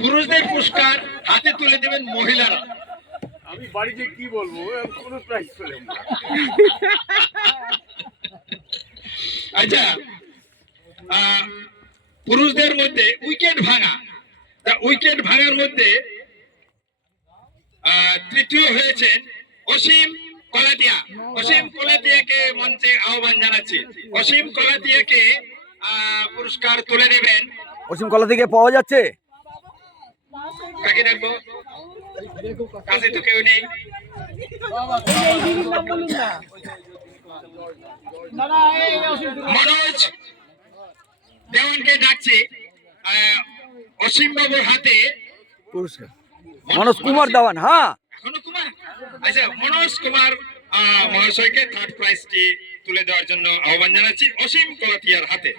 পুরুষদের পুরস্কার হাতে তুলে দেবেন মহিলারা। আমি বাড়িতে কি বলবো, কোনো প্রাইজ পেলাম না। আচ্ছা, পুরুষদের মধ্যে উইকেট ভাঙা, উইকেট ভাঙার মধ্যে তৃতীয় হয়েছেন অসীম কলাতিয়া। অসীম কলাতিয়াকে মঞ্চে আহ্বান জানাচ্ছি। অসীম কলাতিয়াকে পুরস্কার তুলে নেবেন। অসীম কলাতিয়াকে পাওয়া যাচ্ছে? কাকে ডাকবো? কাছে তো কেউ নেই। মনোজ দেওয়ানকে ডাকছি। অসীম বাবুর হাতে পুরস্কার। মনোজ কুমার দেওয়ান। হ্যাঁ, এখনো কুমার। আচ্ছা, মনোজ কুমার মহাশয়কে থার্ড প্রাইজটি তুলে দেওয়ার জন্য আহ্বান জানাচ্ছি অসীম কলাতিয়ার হাতে।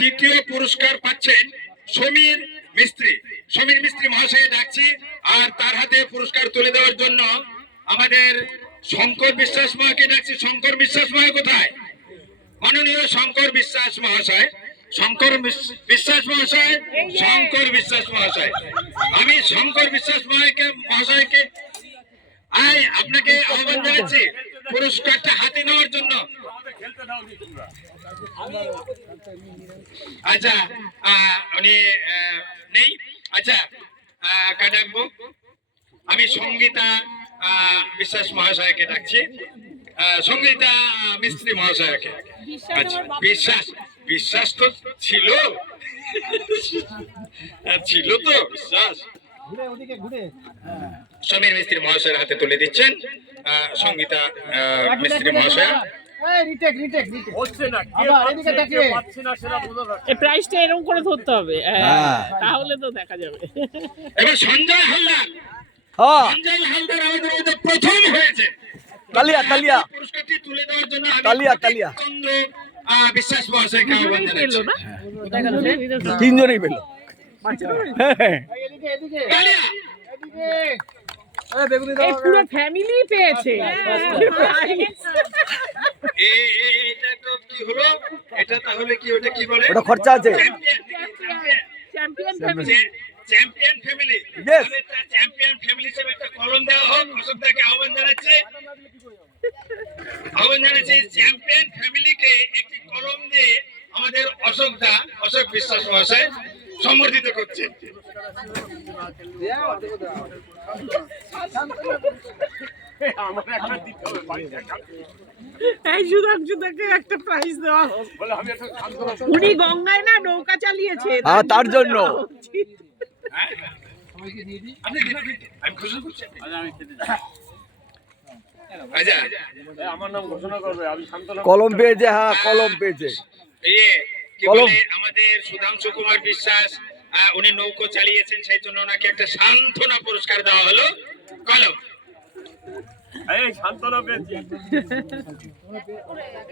দ্বিতীয় পুরস্কার পাচ্ছেন সমীর মিস্ত্রি। সমীর মিস্ত্রি মহাশয় ডাকছি, আর তার হাতে পুরস্কার তুলে দেওয়ার জন্য আমাদের শঙ্কর বিশ্বাস মহাকে ডাকছি। শঙ্কর বিশ্বাস মহাশয় কোথায়? মাননীয় শঙ্কর বিশ্বাস মহাশয়, শঙ্কর বিশ্বাস মহাশয়, শঙ্কর বিশ্বাস মহাশয়। আমি শঙ্কর বিশ্বাস মহাশয়কে আপনাকে আহ্বান জানাচ্ছি পুরস্কারটা হাতে নেওয়ার জন্য। আচ্ছা, উনি নেই। আচ্ছা, কাকে ডাকবো? আমি সঙ্গীতা বিশ্বাস মহাশয়কে ডাকছি। সঙ্গীতা মিস্ত্রি মহাশয়কে। আচ্ছা, বিশ্বাস বিশ্বাস তো ছিল, ছিল তো বিশ্বাস। সমীর মিস্ত্রি মহাশয়ের হাতে তুলে দিচ্ছেন সঙ্গীতা মিস্ত্রি মহাশয়। প্রাইসটা এরকম করে ধরতে হবে, তাহলে তো দেখা যাবে। এবার সঞ্জয় হালদার। সঞ্জয় হালদার আমাদের মধ্যে প্রথম হয়েছে। তালিয়া তালিয়া পুরস্কারটি তুলে দেওয়ার জন্য তালিয়া তালিয়া চন্দ্র বিশ্বাস মহাশয়কে আহ্বান জানাচ্ছি। তিনজনেই পেল। তালিয়া। পুরো ফ্যামিলি পেয়েছে। এটা তো কি হলো? এটা তাহলে কি, ওটা কি বলে? ওটা খরচা আছে। Champion family. Champion family. Yes. Champion family হিসেবে একটা কলম দেওয়া হোক। অশোকদাকে আহ্বান জানাচ্ছি। আহ্বান জানাচ্ছি চ্যাম্পিয়ন ফ্যামিলিকে একটি কলম দিয়ে আমাদের অশোক বিশ্বাস মহাশয় সম্বর্ধিত করছে। একটা প্রাইজ দেওয়া হোক। উনি গঙ্গায় না নৌকা চালিয়েছে, তার জন্য। আমার নাম ঘোষণা করবে। আমি শান্তনা। কলম পেয়েছে। হ্যাঁ, কলম পেয়েছে। আমাদের সুধাংশু কুমার বিশ্বাস, উনি নৌকো চালিয়েছেন, সেই জন্য ওনাকে একটা সান্ত্বনা পুরস্কার দেওয়া হলো। কলম। এই শান্তনা পেয়েছি।